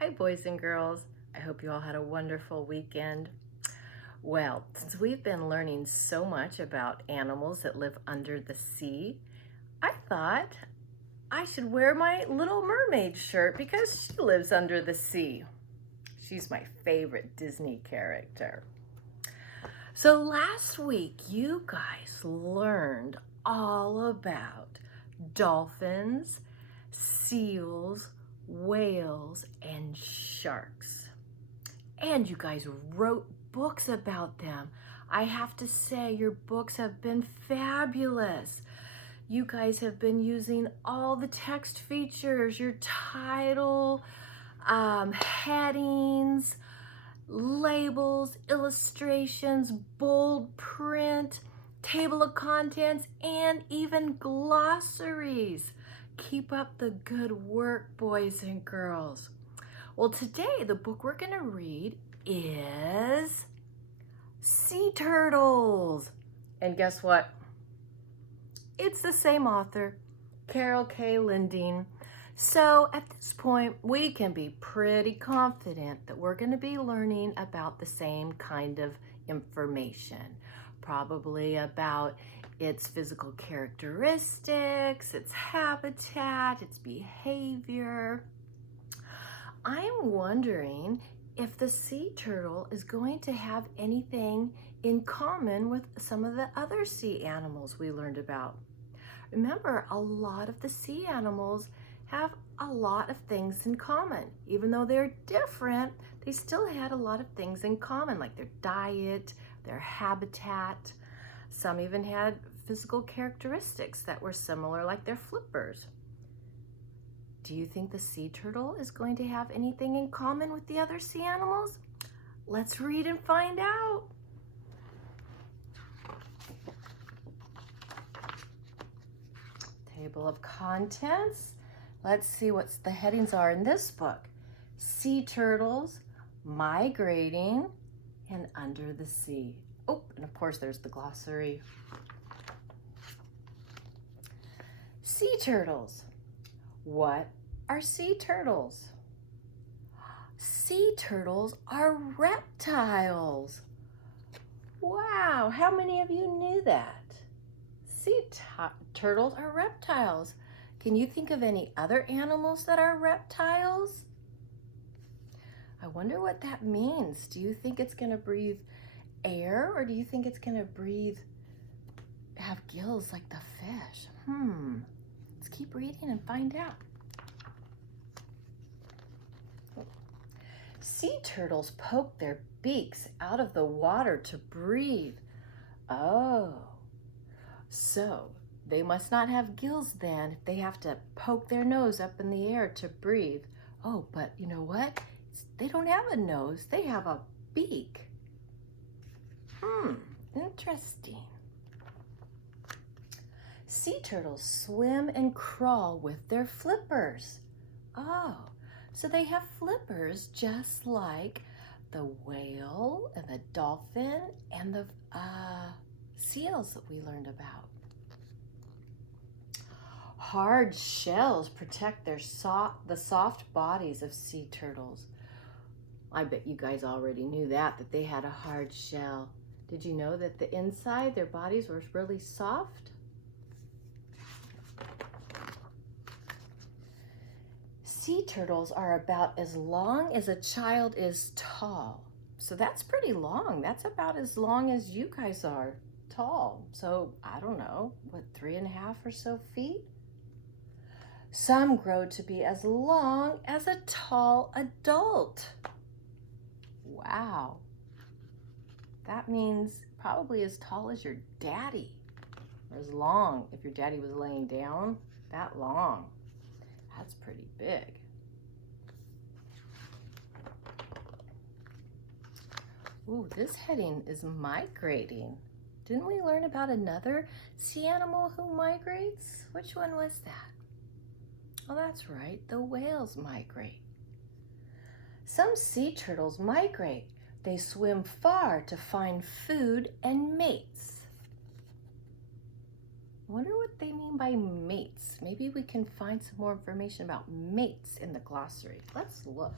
Hi, boys and girls. I hope you all had a wonderful weekend. Well, since we've been learning so much about animals that live under the sea, I thought I should wear my Little Mermaid shirt because she lives under the sea. She's my favorite Disney character. So last week, you guys learned all about dolphins, seals, whales, and sharks. And you guys wrote books about them. I have to say, your books have been fabulous. You guys have been using all the text features, your title, headings, labels, illustrations, bold print, table of contents, and even glossaries. Keep up the good work, boys and girls. Well, today the book we're going to read is Sea Turtles. And guess what? It's the same author, Carol K. Linding. So at this point, we can be pretty confident that we're going to be learning about the same kind of information, probably about its physical characteristics, its habitat, its behavior. I'm wondering if the sea turtle is going to have anything in common with some of the other sea animals we learned about. Remember, a lot of the sea animals have a lot of things in common. Even though they're different, they still had a lot of things in common, like their diet, their habitat. Some even had physical characteristics that were similar, like their flippers. Do you think the sea turtle is going to have anything in common with the other sea animals? Let's read and find out. Table of contents. Let's see what the headings are in this book. Sea turtles, migrating, and under the sea. Oh, and of course there's the glossary. Sea turtles. What are sea turtles? Sea turtles are reptiles. Wow, how many of you knew that? Turtles are reptiles. Can you think of any other animals that are reptiles? I wonder what that means. Do you think it's going to breathe air, or do you think it's going to have gills like the fish? Let's keep reading and find out. Sea turtles poke their beaks out of the water to breathe. Oh, so they must not have gills then if they have to poke their nose up in the air to breathe. Oh, but you know what? They don't have a nose, they have a beak. Interesting. Sea turtles swim and crawl with their flippers. Oh, so they have flippers just like the whale and the dolphin and the seals that we learned about. Hard shells protect the soft bodies of sea turtles. I bet you guys already knew that they had a hard shell. Did you know that the inside, their bodies were really soft? Sea turtles are about as long as a child is tall. So that's pretty long. That's about as long as you guys are tall. So I don't know, what, 3.5 or so feet? Some grow to be as long as a tall adult. Wow. That means probably as tall as your daddy, or as long if your daddy was laying down, that long. That's pretty big. Ooh, this heading is migrating. Didn't we learn about another sea animal who migrates? Which one was that? Oh, that's right, the whales migrate. Some sea turtles migrate. They swim far to find food and mates. wonder what they mean by mates. Maybe we can find some more information about mates in the glossary. Let's look.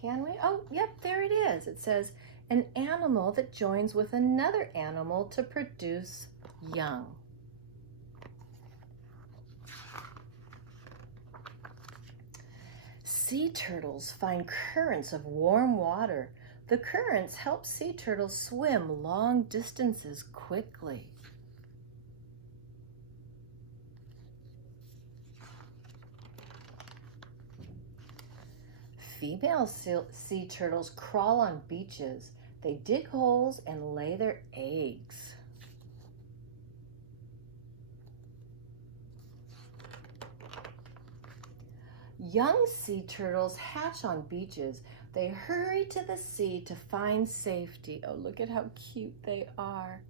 Can we? Oh, yep, there it is. It says, an animal that joins with another animal to produce young. Sea turtles find currents of warm water. The currents help sea turtles swim long distances quickly. Female sea turtles crawl on beaches. They dig holes and lay their eggs. Young sea turtles hatch on beaches. They hurry to the sea to find safety. Oh, look at how cute they are.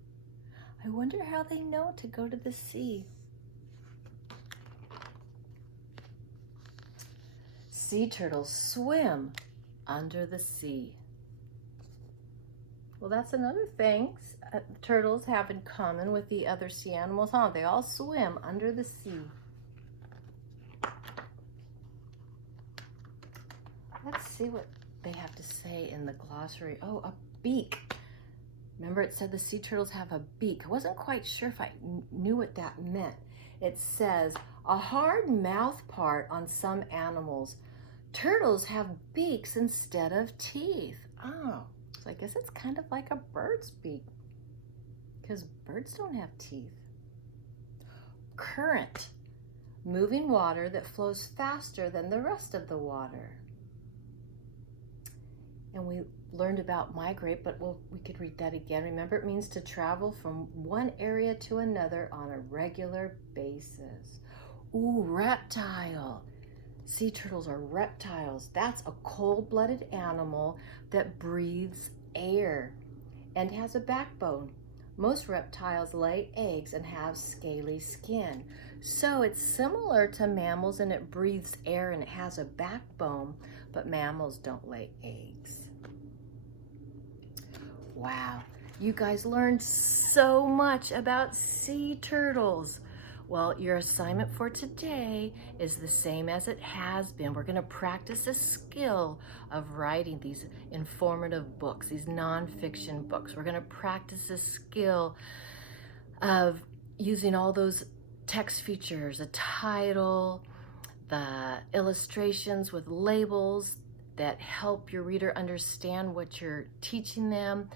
I wonder how they know to go to the sea. Sea turtles swim under the sea. Well, that's another thing turtles have in common with the other sea animals, huh? They all swim under the sea. Let's see what they have to say in the glossary. Oh, a beak. Remember it said the sea turtles have a beak. I wasn't quite sure if I knew what that meant. It says, a hard mouth part on some animals. Turtles have beaks instead of teeth. Oh, so I guess it's kind of like a bird's beak because birds don't have teeth. Current, moving water that flows faster than the rest of the water. And we learned about migrate, but we could read that again. Remember, it means to travel from one area to another on a regular basis. Ooh, reptile. Sea turtles are reptiles. That's a cold-blooded animal that breathes air and has a backbone. Most reptiles lay eggs and have scaly skin. So it's similar to mammals, and it breathes air and it has a backbone, but mammals don't lay eggs. Wow, you guys learned so much about sea turtles. Well, your assignment for today is the same as it has been. We're going to practice a skill of writing these informative books, these nonfiction books. We're going to practice a skill of using all those text features, a title, the illustrations with labels that help your reader understand what you're teaching them,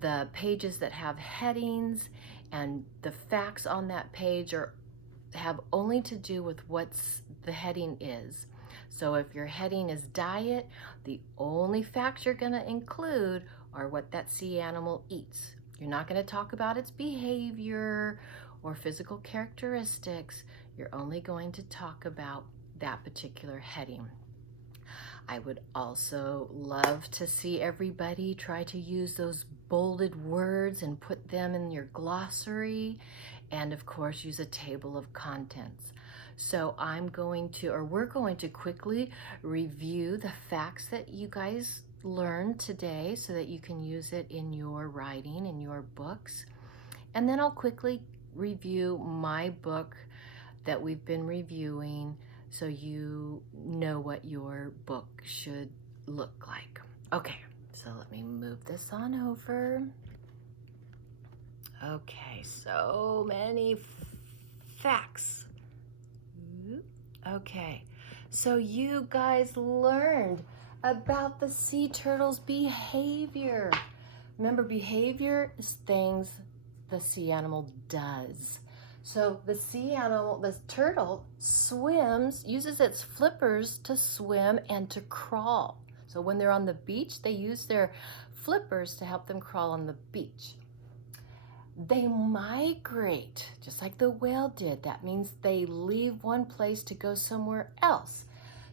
the pages that have headings, and the facts on that page have only to do with what's the heading is. So if your heading is diet, the only facts you're going to include are what that sea animal eats. You're not going to talk about its behavior or physical characteristics. You're only going to talk about that particular heading. I would also love to see everybody try to use those bolded words and put them in your glossary, and of course use a table of contents. So we're going to quickly review the facts that you guys learned today so that you can use it in your writing, in your books. And then I'll quickly review my book that we've been reviewing so you know what your book should look like. Okay, so let me move this on over. Okay, so many facts. Okay, so you guys learned about the sea turtle's behavior. Remember, behavior is things the sea animal does. So the turtle uses its flippers to swim and to crawl. So when they're on the beach, they use their flippers to help them crawl on the beach. They migrate, just like the whale did. That means they leave one place to go somewhere else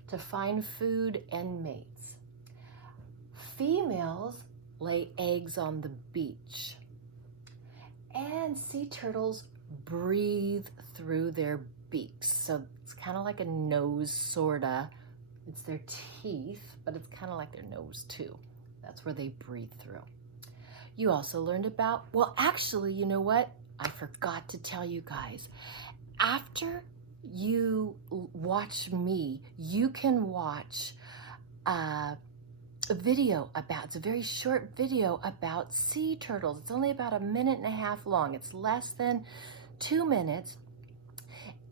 to find food and mates. Females lay eggs on the beach. And sea turtles breathe through their beaks. So it's kind of like a nose, sorta. It's their teeth, but it's kind of like their nose too. That's where they breathe through. You also learned about, well, actually, you know what? I forgot to tell you guys. After you watch me, you can watch a video about, it's a very short video about sea turtles. It's only about 1.5 minutes long. It's less than 2 minutes,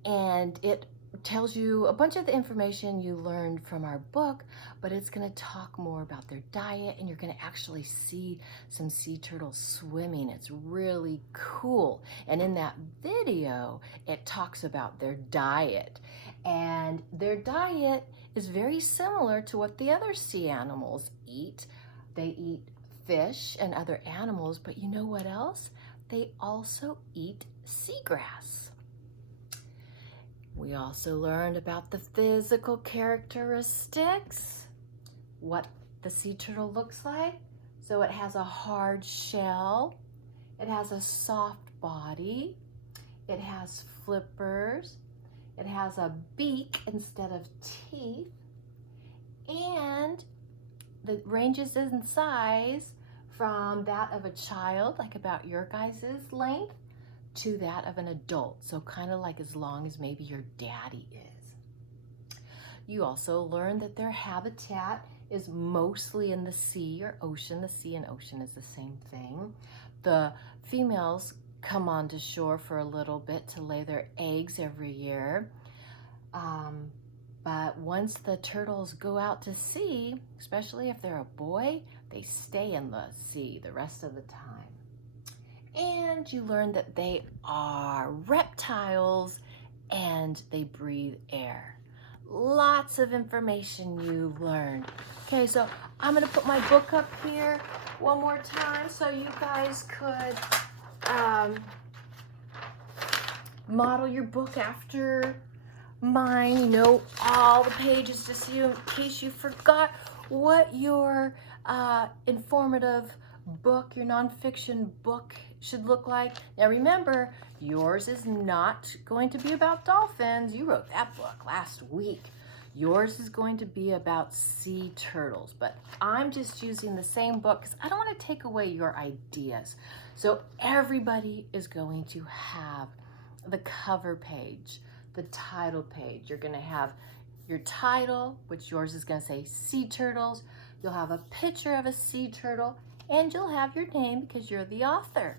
and it tells you a bunch of the information you learned from our book, but it's going to talk more about their diet, and you're going to actually see some sea turtles swimming. It's really cool. And in that video, it talks about their diet. And their diet is very similar to what the other sea animals eat. They eat fish and other animals, but you know what else? They also eat seagrass. We also learned about the physical characteristics, what the sea turtle looks like. So it has a hard shell, it has a soft body, it has flippers, it has a beak instead of teeth, and it ranges in size from that of a child, like about your guys' length, to that of an adult, so kind of like as long as maybe your daddy is. You also learned that their habitat is mostly in the sea or ocean. The sea and ocean is the same thing. The females come onto shore for a little bit to lay their eggs every year. But once the turtles go out to sea, especially if they're a boy, they stay in the sea the rest of the time. And you learn that they are reptiles and they breathe air. Lots of information you learned. Okay, so I'm gonna put my book up here one more time so you guys could model your book after mine. You know all the pages, just so in case you forgot what your informative book, your nonfiction book should look like. Now remember, yours is not going to be about dolphins. You wrote that book last week. Yours is going to be about sea turtles, but I'm just using the same book because I don't want to take away your ideas. So everybody is going to have the cover page, the title page. You're going to have your title, which yours is going to say Sea Turtles. You'll have a picture of a sea turtle, and you'll have your name because you're the author.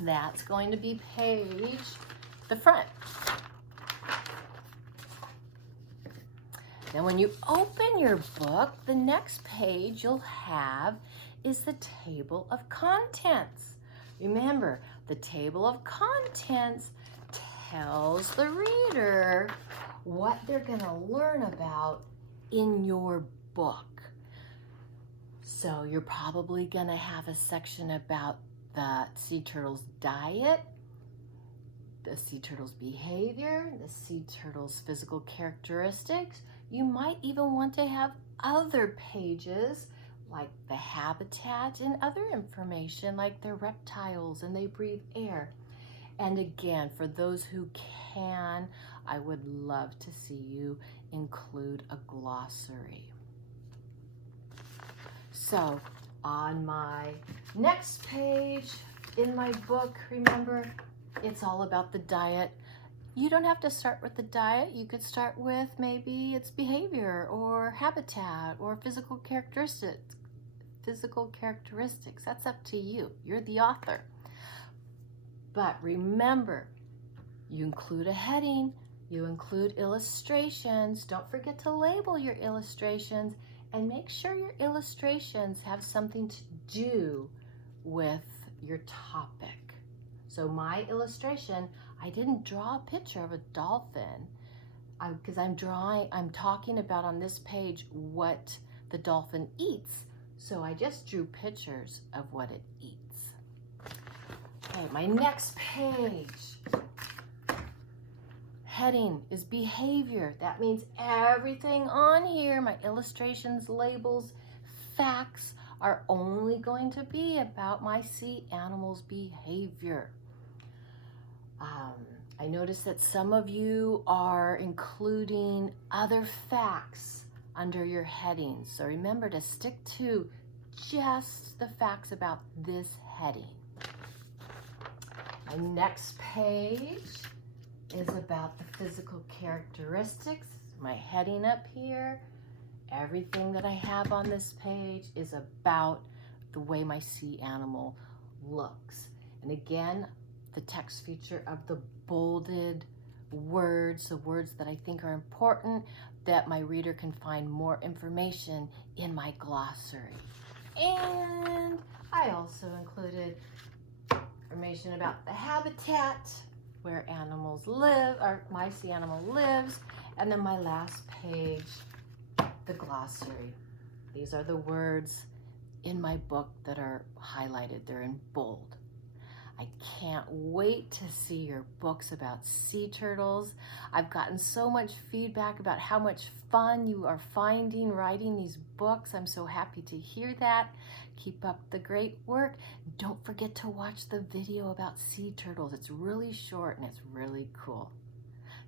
That's going to be the front. Then when you open your book, the next page you'll have is the table of contents. Remember, the table of contents tells the reader what they're going to learn about in your book. So you're probably going to have a section about the sea turtle's diet, the sea turtle's behavior, the sea turtle's physical characteristics. You might even want to have other pages like the habitat and other information like they're reptiles and they breathe air. And again, for those who can, I would love to see you include a glossary. So on my next page in my book, remember, it's all about the diet. You don't have to start with the diet. You could start with maybe its behavior or habitat or physical characteristics. That's up to you. You're the author. But remember, you include a heading, you include illustrations. Don't forget to label your illustrations and make sure your illustrations have something to do with your topic. So my illustration, I didn't draw a picture of a dolphin because I'm talking about on this page what the dolphin eats. So I just drew pictures of what it eats. Okay, my next page. Heading is behavior. That means everything on here, my illustrations, labels, facts, are only going to be about my sea animals' behavior. I noticed that some of you are including other facts under your headings. So remember to stick to just the facts about this heading. My next page is about the physical characteristics. My heading up here, everything that I have on this page is about the way my sea animal looks. And again, the text feature of the bolded words, the words that I think are important, that my reader can find more information in my glossary. And I also included information about the habitat, where animals live, or my sea animal lives, and then my last page, the glossary. These are the words in my book that are highlighted. They're in bold. I can't wait to see your books about sea turtles. I've gotten so much feedback about how much fun you are finding writing these books. I'm so happy to hear that. Keep up the great work. Don't forget to watch the video about sea turtles. It's really short and it's really cool.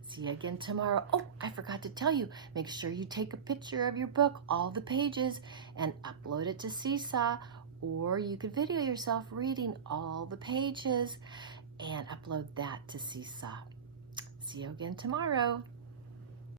See you again tomorrow. Oh, I forgot to tell you, make sure you take a picture of your book, all the pages, and upload it to Seesaw, or you could video yourself reading all the pages and upload that to Seesaw. See you again tomorrow.